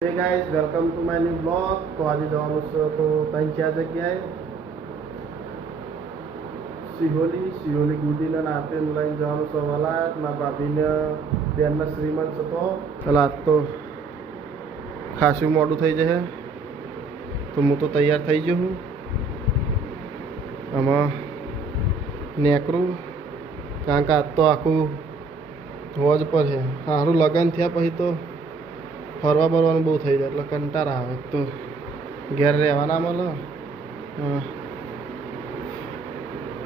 Hey guys welcome to my new blog. तो आज जवान तो 3-4 जग्याએ સિહોલી ગુડીને નાતે લઈને જવાનું સવાલા મારા ભાભીને બેનના શ્રીમંત હતો ચાલ આજ તો ખાસું મોડું થઈ જશે તો હું તો તૈયાર થઈ ગયો હું આમાં નેકરું કારણ કે આજ તો આખું હોજ પર છે સારું લગ્ન થયા પછી તો ફરવા બરવાનું બહુ થઈ જાય એટલે કંટાળા આવે તો ઘેર રહેવાના મળે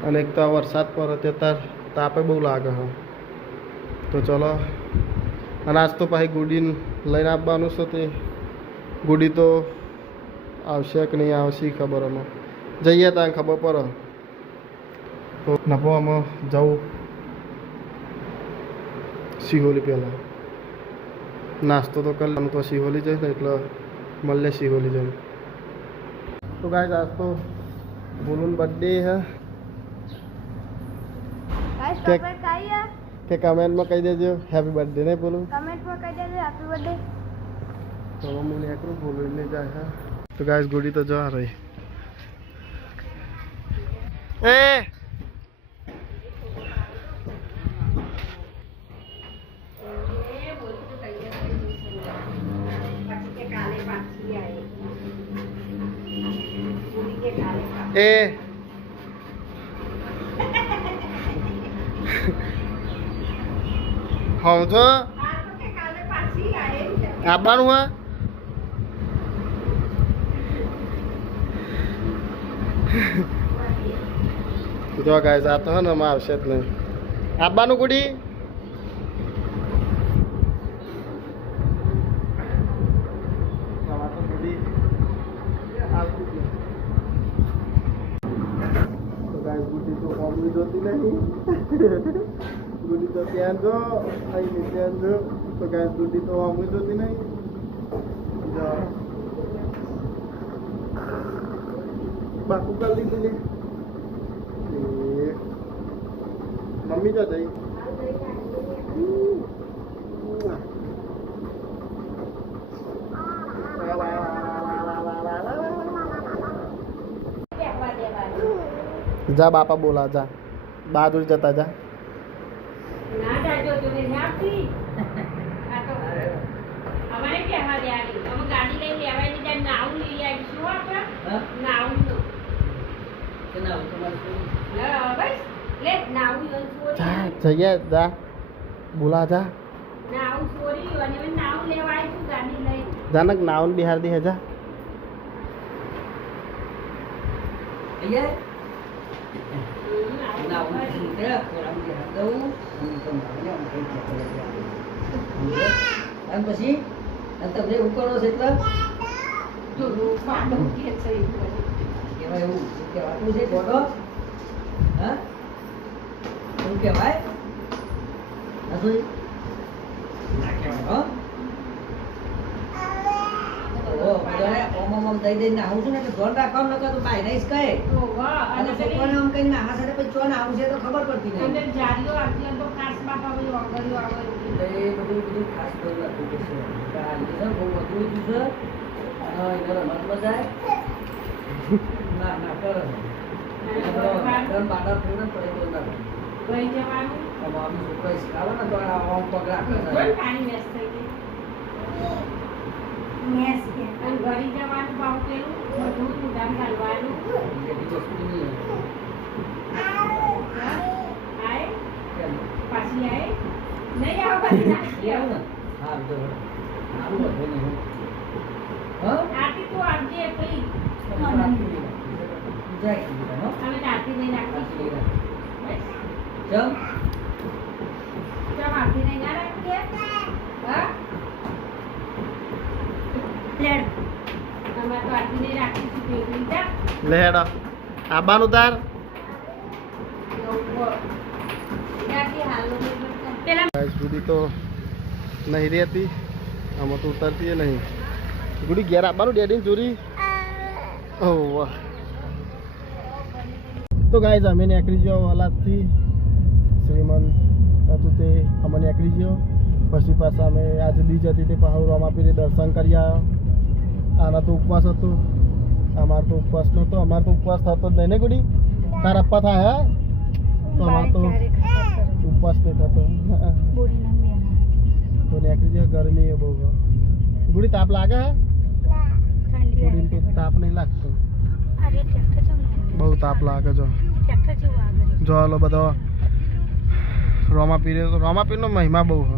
અને એક તો વરસાદ પડે તે તાર તાપે બહુ લાગે હા તો ચલો અને આજ તો પાછી ગુડીને લઈને આપવાનું છે તે ગુડી તો આવશે કે નહીં આવશે ખબર અમે જઈએ ત્યાં ખબર પડે તો નફો અમે જવું સિહોલી પહેલાં નાસ્તો તો કરી તો સિહોલી જઈશ ને એટલે મળે સિહોલી જઈને તો ગાઈસ આજ તો બોલુન બર્થડે હે કે કમેન્ટમાં કહી દેજો હેપી બર્થડે નહીં બોલું કમેન્ટમાં કહી દેજો હેપી બર્થડે તો હું એકલું બોલું ને જાય હા તો ગાઈસ ગુડી તો જવા રહી એ હા તો આવવાનું હા જો ગાઈસ આ તો હે ને એમાં આવશે જ નહીં આવવાનું ગુડી જોતી નહીં ગુડી તો ત્યાં જો અહીં ત્યાં જો તો ગાય ગુડી તો આમ જોતી નહીં બાકુ કરી લીધી લે મમ્મી તો જઈ જા બાપા બોલા જા બહાદુર જતા જા ના જાજો તો ને નાખી આ તો અમારે કે હા દેવાની અમે ગાડી લઈ લેવાય ને ત્યાં નાવ લઈ આવી શું આપણે નાવ નો કે નાવ તમારું ના બસ લે નાવ યો છોરી જા જઈએ જા બોલા જા નાવ છોરી અને મેં નાવ લેવાય છું ગાડી લઈ જાનક નાવ બિહાર દી હે જા અહીંયા nào cũng thế là làm gì hạt đâu không phải nhau cái anh có gì anh tập đi uống con nó xịt lắm tụi phản động kia xây cái này kiểu tôi xịt của đó hả không kiểu ấy là gì là kiểu đó ồ bây giờ đấy mong thấy đến nào không biết con ra con nó có tụi bài này cái અને છોકરાને આમ કઈ ના સાથે પછી Chon આવશે તો ખબર પડતી નહીં અંદર જારીઓ આટલા તો ખાસ બાપા ભાઈ વગડ્યો આવે એ બધું ખાસ કરી રાખવું પડશે આ લીધે બહુ વધુ છે અને એનો મત જાય ના ના કરો બાડા પૂर्ण પડે તો ના ગઈ જવાનું હવે અમે છોકરા શીખાવે ને તો આમ પગ રાખે પાણી મેસ થઈ ગયું મેસ કે અને ઘરી જવાનું ભાવ કેવું બધું ઉડાન ચાલવાનું આય પાછી આય નહીં આવ પાછી આવ હા તો આવું બધું નહીં હા આટી તો આવજે એકલી જાય હો અમે આટી નહીં રાખી જમ આટી નહીં ના રાખીએ હા લેડ અમાર તો આટી નહીં રાખી છે પેલી જા લે હેડો આવવાનું તાર ગાઈસ ગુડી તો નહીં રહેતી આમાં તો ઉતરતી નહીં ગુડી ઘેર આવવાનું ડેડીને ચોરી ઓહ વાહ તો ગાઈસ અમે નીકળી ગયો અલાદથી શ્રીમંત હતું તે અમે નીકળી ગયો પછી પાછા અમે આજે બીજ હતી તે પાછું રામાપીરે દર્શન કરી આવ્યા. આના તો ઉપવાસ હતો, અમારે તો ઉપવાસ નહોતો. અમારે તો ઉપવાસ થતો જ નહીં ને ગુડી? તારા અપ્પા થાય હા? તો અમારે તો ઉપવાસ નહીં થતો. તો નીકળી જાય, ગરમી એ બહુ. ગુડી તાપ લાગે હે? ગુડીને તો તાપ નહીં લાગતો, બહુ તાપ લાગે. જો હલો બધો રોમાપીરનો મહિમા બહુ હ.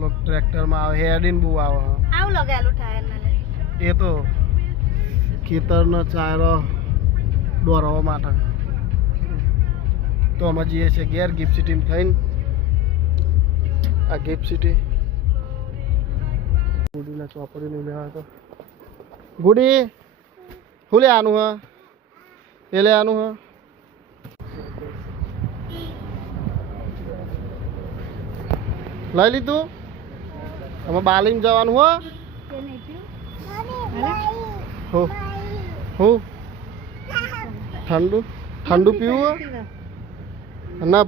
લોક ટ્રેક્ટરમાં આવે, હેડીને બહુ આવે હ. એ તો ખેતરનો ચારો દોરવા માટે. તો અમે જઈએ છીએ ઘેર ગિફ્ટ સિટી થઈને. આ ગિફ્ટ સિટી ગુડીના ચોપડી નહીં લેવા તો. ગુડી શું લે આનું હ? એ લે આનું હ. લઈ લીધું? અમે બાલીમ જવાનું હો. હું ઠંડુ ઠંડુ પીવું ના?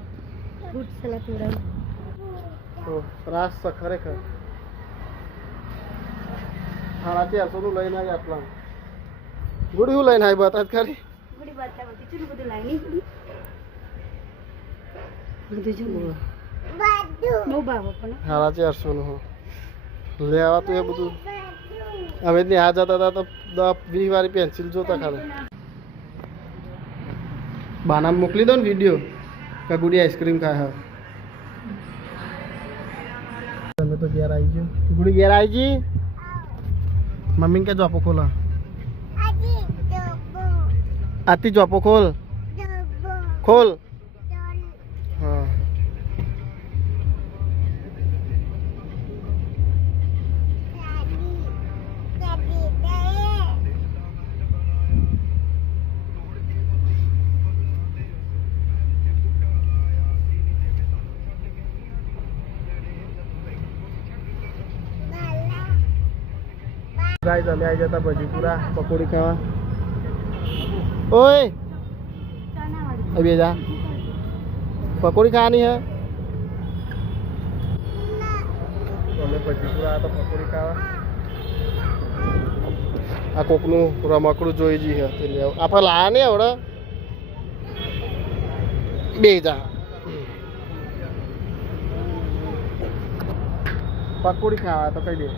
રાસ છે ખરેખર. 450 નું લઈને આવી આટલા. ગુડી શું લઈને આવી બતા ખરી? 450 નું લેવા તો એ બધું. અમે જ આ જતા હતા તો 10-20 વાળી પેન્સિલ જોતા ખાલી. બાનામ મોકલી દો ને વિડીયો કે ગુડી આઈસ્ક્રીમ ખાય. હા તમે તો ઘેર આવી ગયો. ગુડી ઘેર આવી ગઈ. મમ્મી કે ચોપો ખોલા. આથી ચોપો ખોલ. ખોલ. હા ગાઈસ અમે આવી જતા ભજીપુરા પકોડી ખાવા. ઓય અભી જા પકોડી ખાવાની હે. અમે ભજીપુરા તો પકોડી ખાવા. આ કોકનું રમકડું જોઈ જઈએ તે લેવું. આપણે લાયા નહીં આવડે. બે જા પકોડી ખાવા તો કઈ દે.